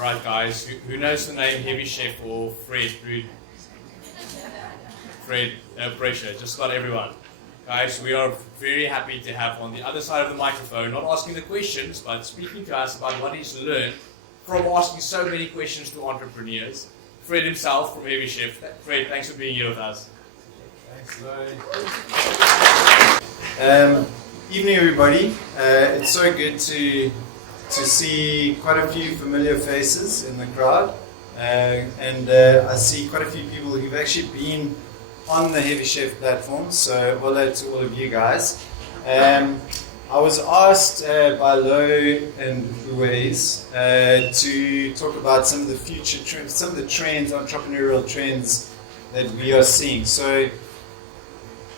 Alright guys, who knows the name Heavy Chef or Fred? Fred, no pressure, just not everyone. Guys, we are very happy to have on the other side of the microphone, not asking the questions, but speaking to us about what he's learned from asking so many questions to entrepreneurs. Fred himself from Heavy Chef. Fred, thanks for being here with us. Thanks, Roed. Evening, everybody. It's so good to see quite a few familiar faces in the crowd, and I see quite a few people who've actually been on the Heavy Chef platform. So, hello to all of you guys. I was asked by Lo and Roed to talk about some of the future trends, some of the trends, entrepreneurial trends that we are seeing. So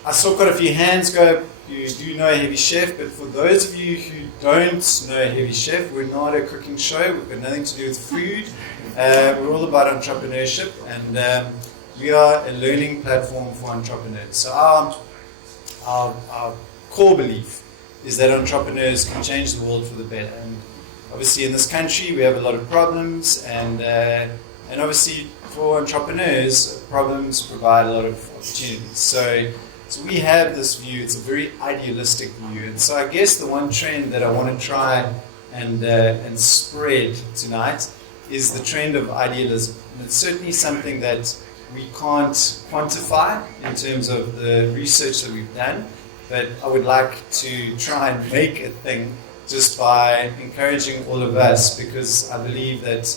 I saw quite a few hands go up. You do know Heavy Chef, but for those of you who don't know Heavy Chef, we're not a cooking show. We've got nothing to do with food. We're all about entrepreneurship, and we are a learning platform for entrepreneurs. So our core belief is that entrepreneurs can change the world for the better. And obviously in this country we have a lot of problems, and obviously for entrepreneurs, problems provide a lot of opportunities. So we have this view. It's a very idealistic view. And so I guess the one trend that I want to try and spread tonight is the trend of idealism. And it's certainly something that we can't quantify in terms of the research that we've done, but I would like to try and make a thing just by encouraging all of us, because I believe that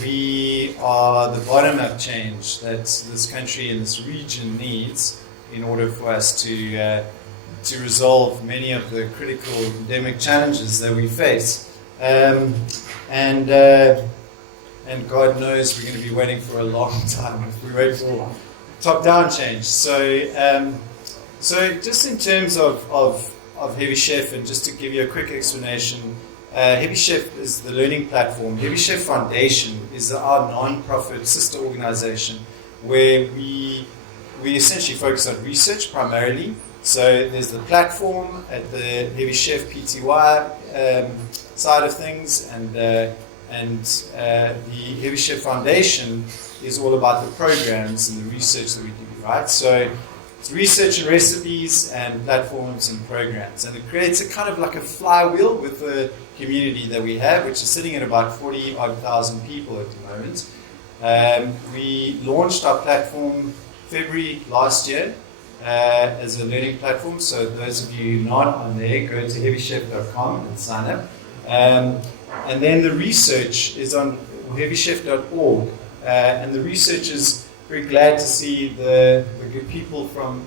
we are the bottom-up change that this country and this region needs in order for us to resolve many of the critical endemic challenges that we face. And God knows we're going to be waiting for a long time if we wait for top-down change. So just in terms of Heavy Chef, and just to give you a quick explanation, Heavy Chef is the learning platform. Heavy Chef Foundation is our non-profit sister organization where we essentially focus on research primarily. So there's the platform at the Heavy Chef PTY side of things, and the Heavy Chef Foundation is all about the programs and the research that we do, right? So it's research and recipes and platforms and programs, and it creates a kind of like a flywheel with the community that we have, which is sitting at about 40,000 people at the moment. We launched our platform February last year as a learning platform. So those of you not on there, go to heavychef.com and sign up. And then the research is on heavychef.org, and the research is very glad to see the good people from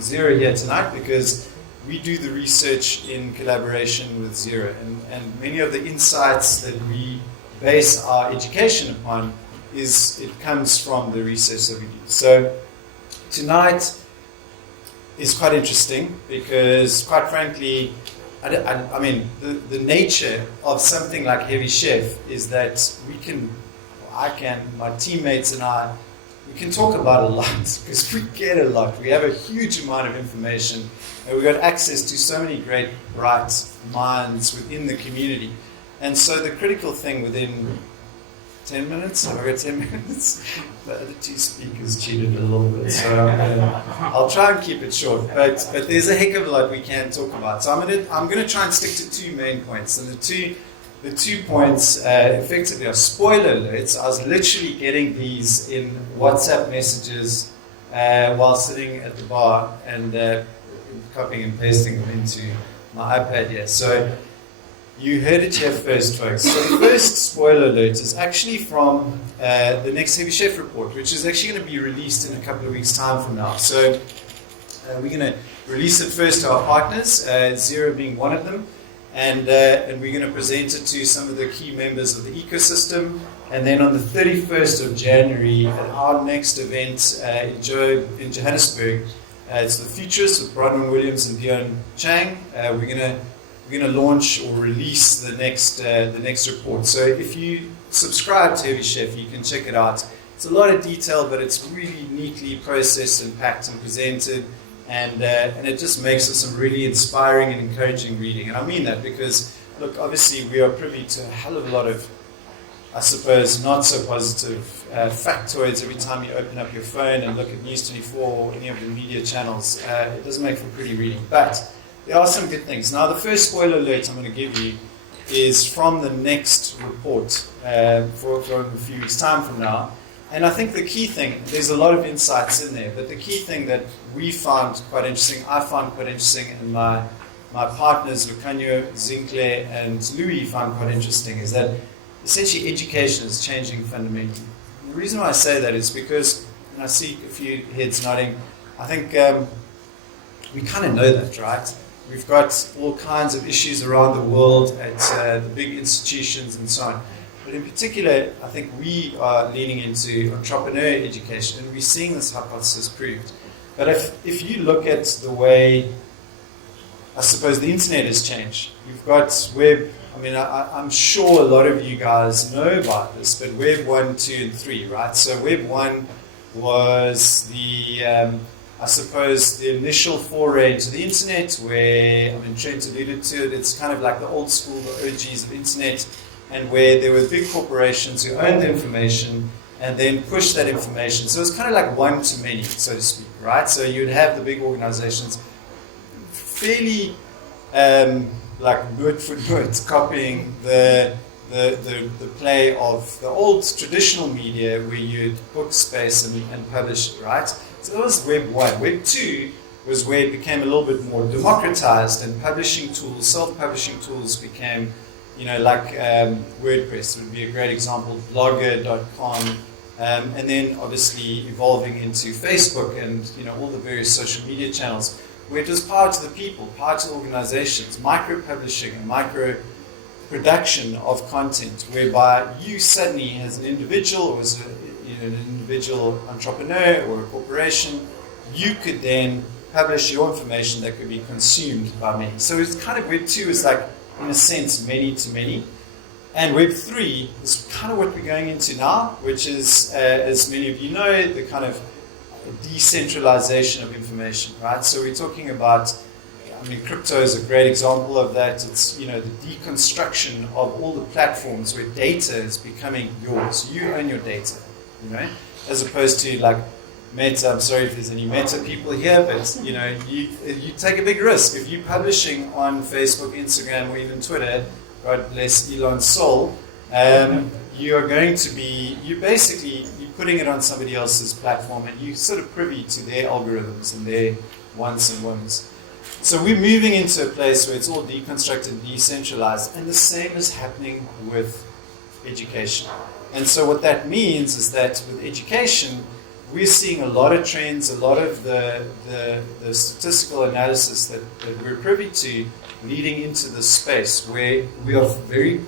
Zero here tonight, because we do the research in collaboration with Zero, and many of the insights that we base our education upon it comes from the research that we do. So tonight is quite interesting because, quite frankly, I mean, the nature of something like Heavy Chef is that my teammates and I, we can talk about a lot because we get a lot. We have a huge amount of information, and we've got access to so many great, bright minds within the community. And so the critical thing within 10 minutes, have I got 10 minutes? The other two speakers cheated a little bit, so I'll try and keep it short. But there's a heck of a lot we can talk about. So I'm going to try and stick to two main points, and the two points effectively are spoiler alerts. I was literally getting these in WhatsApp messages while sitting at the bar and copying and pasting them into my iPad here. So you heard it here first, folks. So the first spoiler alert is actually from the next Heavy Chef report, which is actually going to be released in a couple of weeks' time from now. So we're going to release it first to our partners, Zero being one of them, and we're going to present it to some of the key members of the ecosystem. And then on the 31st of January, at our next event in Johannesburg, it's the Futurists with Bronwyn Williams and Dion Chang. We're going to launch or release the next report. So if you subscribe to Heavy Chef, you can check it out. It's a lot of detail, but it's really neatly processed and packed and presented, and it just makes it some really inspiring and encouraging reading. And I mean that because, look, obviously we are privy to a hell of a lot of I suppose, not so positive factoids every time you open up your phone and look at News 24 or any of the media channels. It doesn't make for pretty reading. But there are some good things. Now, the first spoiler alert I'm going to give you is from the next report for a few weeks' time from now. And I think the key thing, there's a lot of insights in there, but the key thing that we found quite interesting, I found quite interesting, and my partners, Lucanio, Zinkler, and Louis found quite interesting, is that essentially education is changing fundamentally. And the reason why I say that is because, and I see a few heads nodding, I think we kind of know that, right? We've got all kinds of issues around the world at the big institutions and so on. But in particular, I think we are leaning into entrepreneur education, and we're seeing this hypothesis proved. But if you look at the way, I suppose, the internet has changed, you've got web. I mean, I'm sure a lot of you guys know about this, but Web 1, 2, and 3, right? So Web 1 was the, I suppose, the initial foray into the internet where, I mean, Trent alluded to it, it's kind of like the old school, the OGs of internet, and where there were big corporations who owned the information and then pushed that information. So it's kind of like one to many, so to speak, right? So you'd have the big organizations fairly like word for word copying the play of the old traditional media where you'd book space and publish it, right? So that was Web 1. Web 2 was where it became a little bit more democratized, and publishing tools, self-publishing tools became, you know, like WordPress would be a great example, blogger.com, and then obviously evolving into Facebook and, you know, all the various social media channels, where it was power to the people, power to organizations, micro-publishing and micro-production of content, whereby you suddenly, as an individual or as an individual entrepreneur or a corporation, you could then publish your information that could be consumed by many. So it's kind of Web 2 is like, in a sense, many to many. And Web 3 is kind of what we're going into now, which is, as many of you know, the kind of decentralization of information, right? So we're talking about, I mean, crypto is a great example of that. It's, you know, the deconstruction of all the platforms where data is becoming yours. You own your data, you know, as opposed to like Meta. I'm sorry if there's any Meta people here, but, you know, you take a big risk. If you're publishing on Facebook, Instagram, or even Twitter, God bless Elon's soul, you are going to be, you're putting it on somebody else's platform, and you're sort of privy to their algorithms and their wants and whims. So we're moving into a place where it's all deconstructed, decentralized, and the same is happening with education. And so what that means is that with education, we're seeing a lot of trends, a lot of the statistical analysis that we're privy to leading into this space where we are very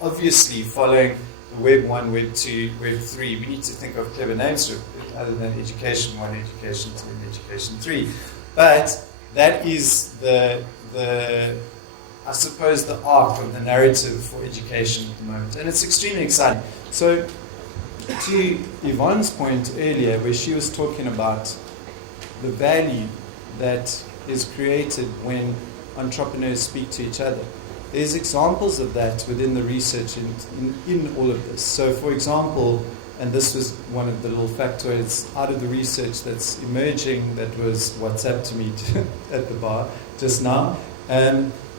obviously following the Web 1, Web 2, Web 3. We need to think of clever names for it other than Education 1, Education 2, and Education 3. But that is the I suppose, the arc of the narrative for education at the moment. And it's extremely exciting. So to Yvonne's point earlier, where she was talking about the value that is created when entrepreneurs speak to each other, there's examples of that within the research in all of this. So for example, and this was one of the little factoids out of the research that's emerging that was WhatsApp to me at the bar just now.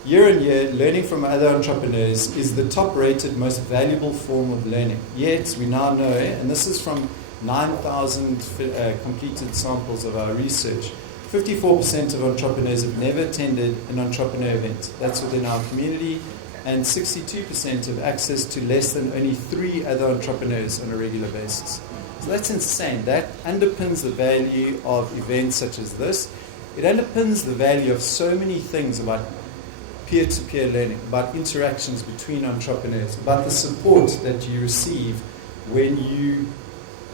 Year on year, learning from other entrepreneurs is the top-rated, most valuable form of learning. Yet, we now know, and this is from 9,000 completed samples of our research, 54% of entrepreneurs have never attended an entrepreneur event. That's within our community. And 62% have access to less than only 3 other entrepreneurs on a regular basis. So that's insane. That underpins the value of events such as this. It underpins the value of so many things about peer-to-peer learning, about interactions between entrepreneurs, about the support that you receive when you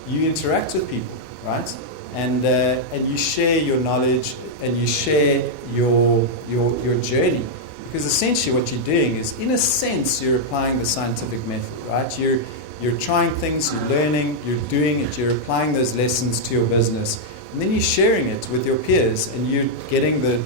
interact with people, right? And you share your knowledge and you share your journey. Because essentially what you're doing is, in a sense, you're applying the scientific method, right? You're trying things, you're learning, you're doing it, you're applying those lessons to your business. And then you're sharing it with your peers and you're getting the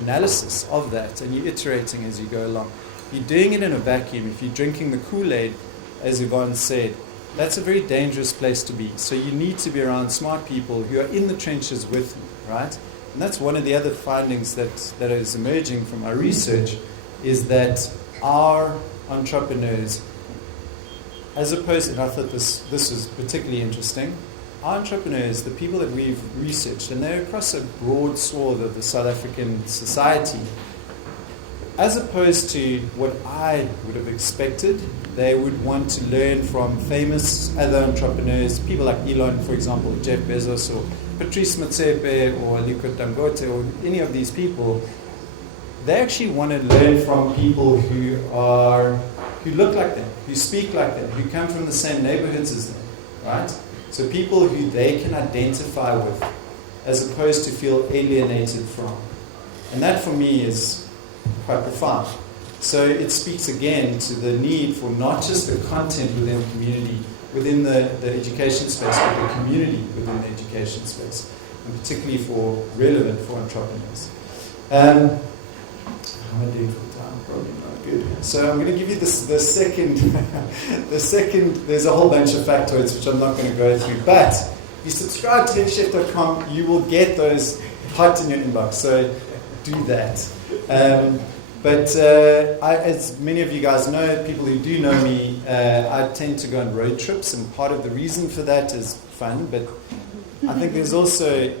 analysis of that and you're iterating as you go along. If you're doing it in a vacuum, if you're drinking the Kool-Aid as Yvonne said, that's a very dangerous place to be. So you need to be around smart people who are in the trenches with you, right? And that's one of the other findings that is emerging from our research, is that our entrepreneurs, as opposed, and I thought this was particularly interesting, our entrepreneurs, the people that we've researched, and they're across a broad swath of the South African society, as opposed to what I would have expected, they would want to learn from famous other entrepreneurs, people like Elon, for example, Jeff Bezos, or Patrice Motsepe, or Aliko Dangote, or any of these people. They actually want to learn from people who look like them, who speak like them, who come from the same neighborhoods as them, right? So people who they can identify with, as opposed to feel alienated from. And that for me is quite profound. So it speaks again to the need for not just the content within the community, within the education space, but the community within the education space, and particularly relevant for entrepreneurs. How am I doing for time? Probably not good. So I'm going to give you the second, there's a whole bunch of factoids which I'm not going to go through, but if you subscribe to leadership.com, you will get those hot in your inbox, so do that. As many of you guys know, people who do know me, I tend to go on road trips, and part of the reason for that is fun, but I think there's also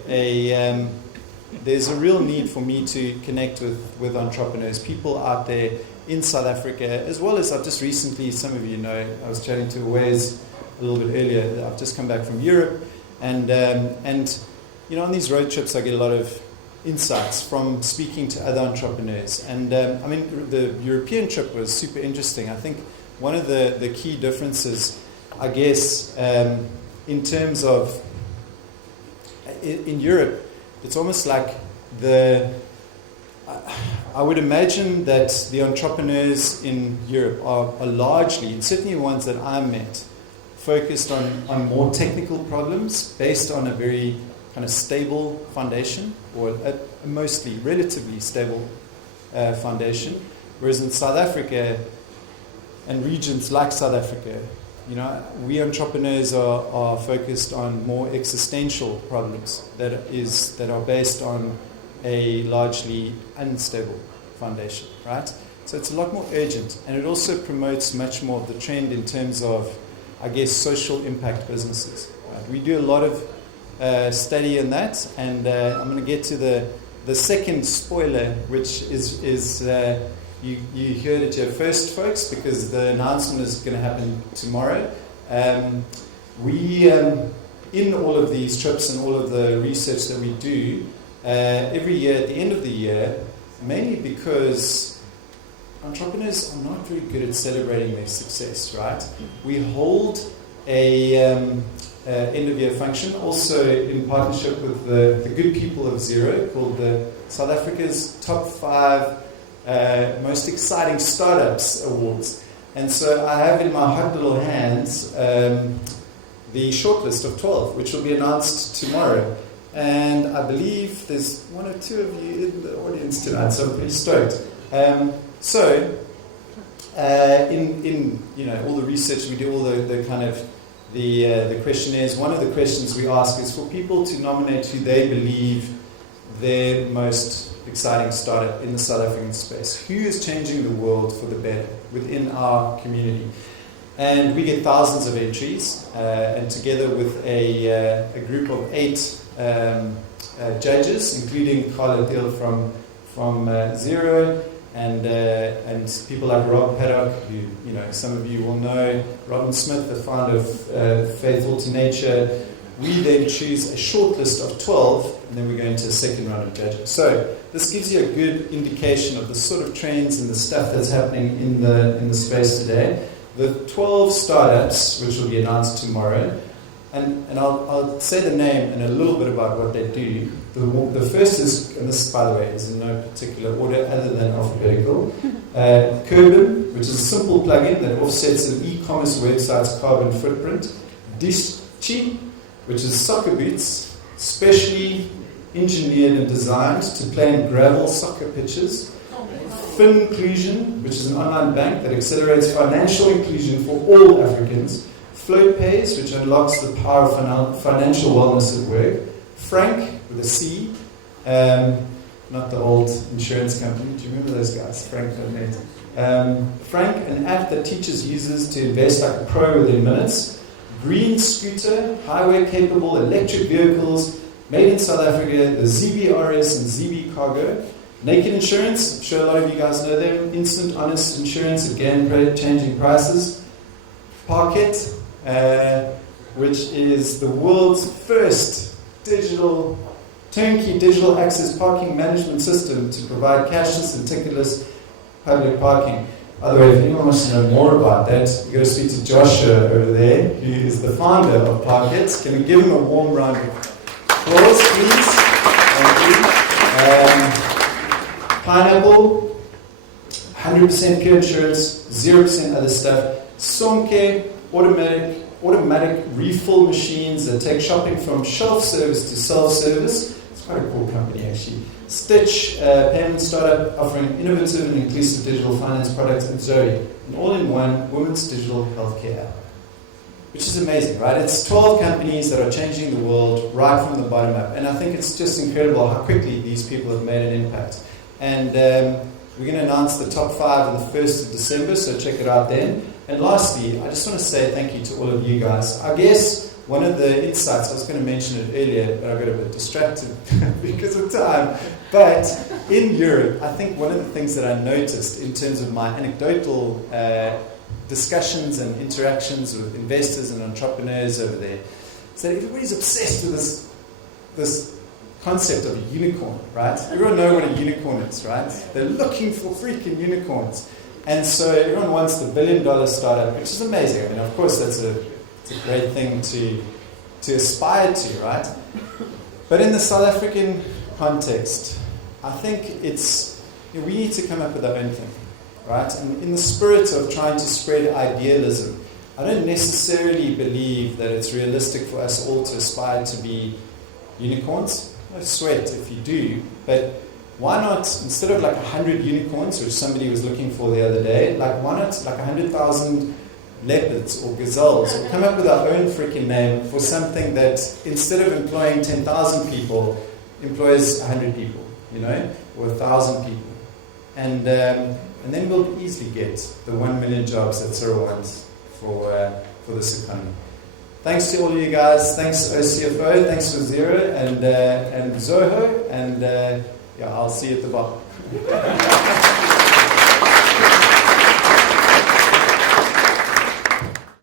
there's a real need for me to connect with entrepreneurs, people out there in South Africa, as well as I've just recently, some of you know, I was chatting to Wes a little bit earlier, I've just come back from Europe, and you know, on these road trips I get a lot of insights from speaking to other entrepreneurs. And I mean, the European trip was super interesting. I think one of the key differences, I guess, in terms of, in Europe, it's almost like I would imagine that the entrepreneurs in Europe are largely, and certainly the ones that I met, focused on more technical problems based on a very kind of stable foundation, or a mostly relatively stable foundation. Whereas in South Africa and regions like South Africa, you know, we entrepreneurs are focused on more existential problems that are based on a largely unstable foundation, right? So it's a lot more urgent, and it also promotes much more of the trend in terms of, I guess, social impact businesses. Right? We do a lot of study in that, and I'm going to get to the second spoiler, which is you heard it here first, folks, because the announcement is going to happen tomorrow. We in all of these trips and all of the research that we do every year at the end of the year, mainly because entrepreneurs are not very good at celebrating their success, right? We hold a end of year function, also in partnership with the good people of Zero, called the South Africa's Top 5 Most Exciting Startups Awards. And so I have in my hot little hands the shortlist of 12, which will be announced tomorrow. And I believe there's one or two of you in the audience tonight, so I'm pretty stoked. In you know, all the research we do, all the kind of the questionnaires, one of the questions we ask is for people to nominate who they believe their most exciting startup in the South African space. Who is changing the world for the better within our community? And we get thousands of entries, and together with a group of 8 judges, including Carla Thiel from Zero, and people like Rob Paddock, who, you know, some of you will know, Robin Smith, the founder of Faithful to Nature. We then choose a short list of 12, and then we go into a second round of judging. So this gives you a good indication of the sort of trends and the stuff that's happening in the space today. The 12 startups, which will be announced tomorrow, and I'll say the name and a little bit about what they do. The first is, and this, by the way, is in no particular order other than alphabetical. Curbon, which is a simple plugin that offsets an e-commerce website's carbon footprint. Dischi, which is soccer boots, specially engineered and designed to play in gravel soccer pitches. FinClusion, which is an online bank that accelerates financial inclusion for all Africans. Float Pays, which unlocks the power of financial wellness at work. Frank, with a C, not the old insurance company. Do you remember those guys? Frank.net. Frank, an app that teaches users to invest like a pro within minutes. Green Scooter, highway-capable electric vehicles made in South Africa, the ZBRS and ZB Cargo. Naked Insurance, I'm sure a lot of you guys know them. Instant, honest insurance, again, changing prices. Parket, which is the world's first turnkey digital access parking management system to provide cashless and ticketless public parking. By the way, if anyone wants to know more about that, you've got to speak to Joshua over there, who is the founder of Parket. Can we give him a warm round of applause, please? Thank you. Pineapple, 100% pure insurance, 0% other stuff. Sonke, automatic refill machines that take shopping from shelf service to self-service. It's quite a cool company, actually. Stitch, payment startup offering innovative and inclusive digital finance products, and Zoe, an all-in-one women's digital healthcare app. Which is amazing, right? It's 12 companies that are changing the world right from the bottom up. And I think it's just incredible how quickly these people have made an impact. And we're going to announce the top 5 on the 1st of December, so check it out then. And lastly, I just want to say thank you to all of you guys. I guess one of the insights, I was going to mention it earlier, but I got a bit distracted because of time. But in Europe, I think one of the things that I noticed in terms of my anecdotal discussions and interactions with investors and entrepreneurs over there is that everybody's obsessed with this concept of a unicorn, right? Everyone knows what a unicorn is, right? They're looking for freaking unicorns. And so everyone wants the billion-dollar startup, which is amazing. I mean, of course, it's a great thing to aspire to, right? But in the South African context, I think we need to come up with our own thing, right? And in the spirit of trying to spread idealism, I don't necessarily believe that it's realistic for us all to aspire to be unicorns. No sweat if you do, but why not, instead of like 100 unicorns, which somebody was looking for the other day, like why not like 100,000 leopards or gazelles, or come up with our own freaking name for something that instead of employing 10,000 people, employs 100 people, or 1,000 people. And then we'll easily get the 1 million jobs that Cyril wants for this economy. Thanks to all of you guys. Thanks CFO. Thanks for Zero and Zoho. And I'll see you at the bottom.